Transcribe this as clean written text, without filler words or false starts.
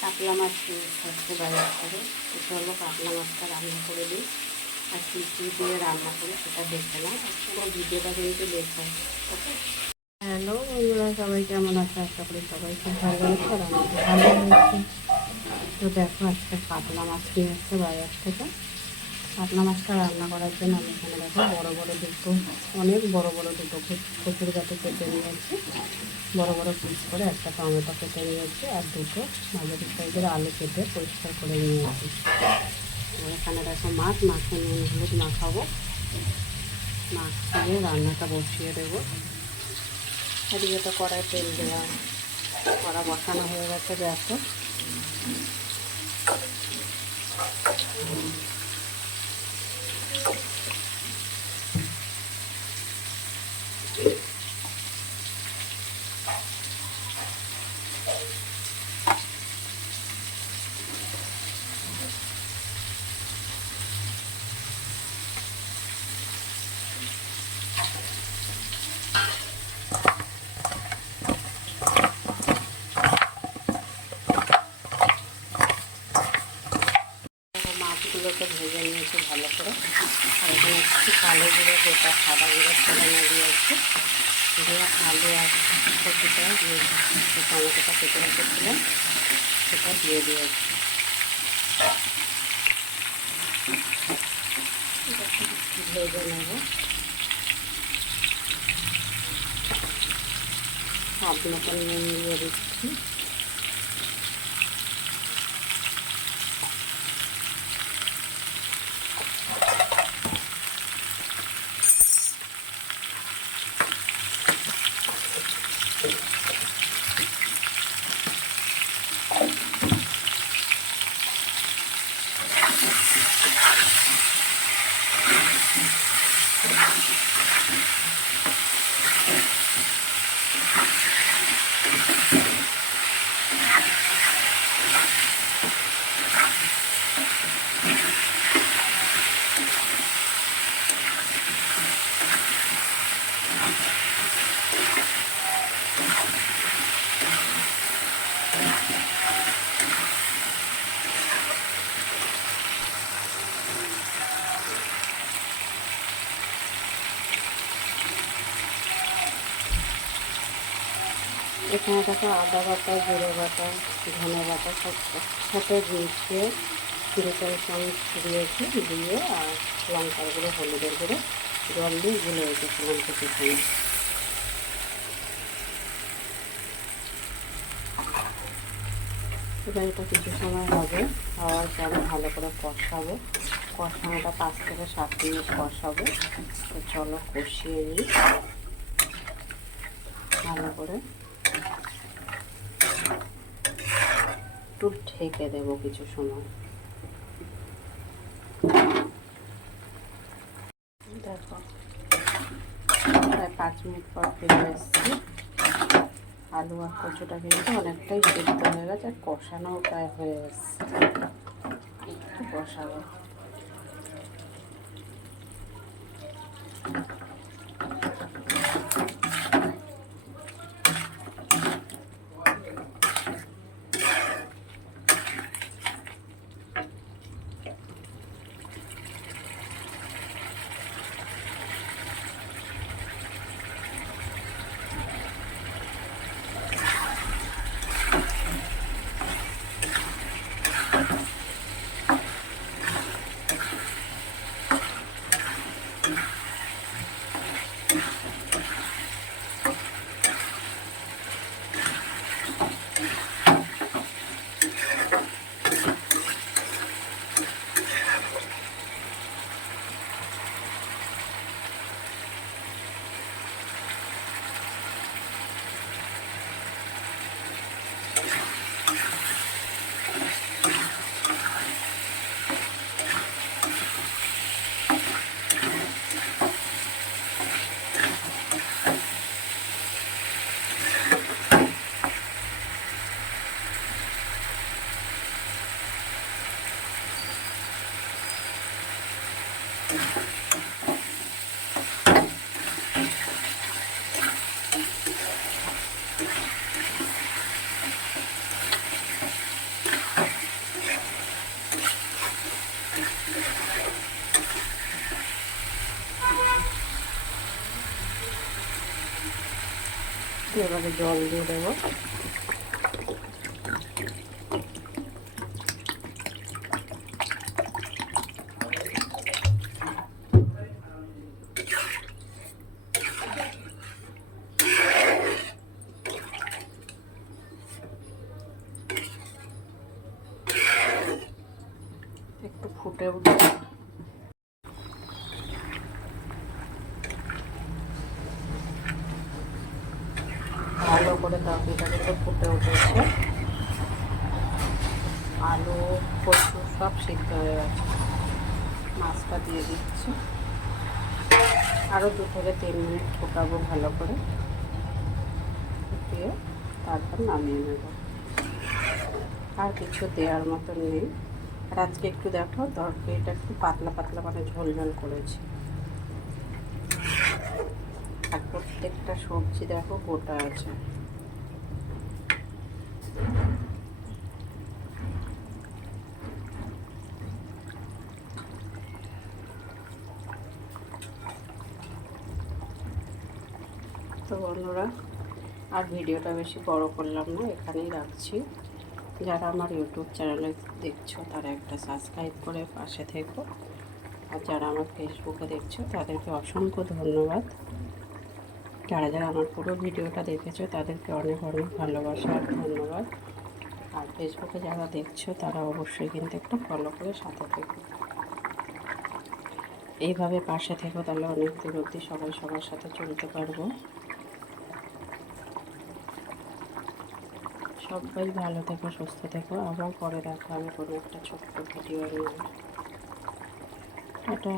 কাতলা মাছ হচ্ছে বাজার করে, এটা হলো কাতলা মাছটা রান্না করে দিই। আর কী কী দিয়ে রান্না করি সেটা দেখে নাও, পুরো ভিডিওটা কিন্তু দেখো। ওকে, হ্যালো বন্ধুরা, সবাই কেমন আছে? আশা করি সবাই খুব ভালো আছে আর আমি খুব ভালো হয়েছি। তো দেখো, আজকে কাতলা মাছ নিয়ে এসছে বাজার থেকে। কাতলা মাছটা রান্না করার জন্য আমি এখানে দেখো বড় বড় দুটো, অনেক বড় বড় দুটো কচুর গাছে কেটে নিয়েছি। বড় বড় পিস করে একটা টমেটো কেটে নিয়েছি আর দুটো মাঝারি সাইজের আলু কেটে পরিষ্কার করে নিয়েছি। আর এখানে দেখো মাছে নুন হলুদ মাখাবো, মাখিয়ে রান্নাটা বসিয়ে দেবো। এদিকে তো কড়াই তেল দেওয়া, কড়া বসানো হয়ে গেছে গ্যাসে। মাছগুলোকে ভেজে নিয়েছি ভালো করে। আর এখানে একটু কালো জিরে গোটা সাদা জিরে ফোড়নে দিয়েছি, দিয়ে আলু আর কচুটা দিয়েছি, টমেটোটা কেটে রেখেছিলাম সেটা দিয়ে দিয়েছি। ভেজে নেব, স্বাদ মতন নুন দিয়ে দিচ্ছি। এখানে দেখো আদা বাটা, জিরে বাটা, ধনে বাটা সব একসাথে মিশিয়ে 2 চামচ দিয়েছি, দিয়ে আর লঙ্কার গুঁড়ো, হলুদের গুঁড়ো, জল দিয়ে গুলে রেখেছিলাম কিছু সময়। এবার এটা কিছু সময় হবে, হওয়ার পরে ভালো করে কষাবো। কষানোটা 5 থেকে 7 মিনিট কষাবো। তো চলো কষিয়ে নিই ভালো করে। একটু ঢেকে দেবো কিছু সময়। দেখো প্রায় 5 মিনিট পর ফিরে এসেছি। আলু আর কচুটা কিন্তু অনেকটাই সিদ্ধ হয়ে গেছে আর কষানোও প্রায় হয়ে এসছে। একটু কষাবো। এবারে জল দিয়ে দেবো। একটু ফুটে উঠে ভালো করে তরকারিটা তো ফুটে উঠেছে, আলু কচু সব সিদ্ধ হয়ে গেছে। মাছটা দিয়ে দিচ্ছি, আরও 2 থেকে 3 মিনিট ফোটাবো ভালো করে, ফুটিয়ে তারপর নামিয়ে নেব। আর কিছু দেওয়ার মতন নেই। আর আজকে একটু দেখো তরকারিটা একটু পাতলা পাতলা মানে ঝোল ঝোল করেছি। আর প্রত্যেকটা সবজি দেখো গোটা আছে। তো বন্ধুরা, আর ভিডিওটা বেশি বড় করলাম না, এখানেই রাখছি। যারা আমার ইউটিউব চ্যানেলে দেখছো তারা একটা সাবস্ক্রাইব করে পাশে থেকো, আর যারা আমার ফেসবুকে দেখছো তাদেরকে অসংখ্য ধন্যবাদ। যারা যারা আমার পুরো ভিডিওটা দেখেছো তাদেরকে অনেক অনেক ভালোবাসা আর ধন্যবাদ। আর ফেসবুকে যারা দেখছো তারা অবশ্যই কিন্তু একটু ফলো করে সাথে থেকো, এইভাবে পাশে থেকো, তাহলে অনেক দূর অবধি সবাই সবার সাথে চলতে পারবো। সবাই ভালো থেকো, সুস্থ থেকো। আবার পরে দেখা হবে কোনো একটা ছোট্ট ভিডিও নিয়ে। টাটা।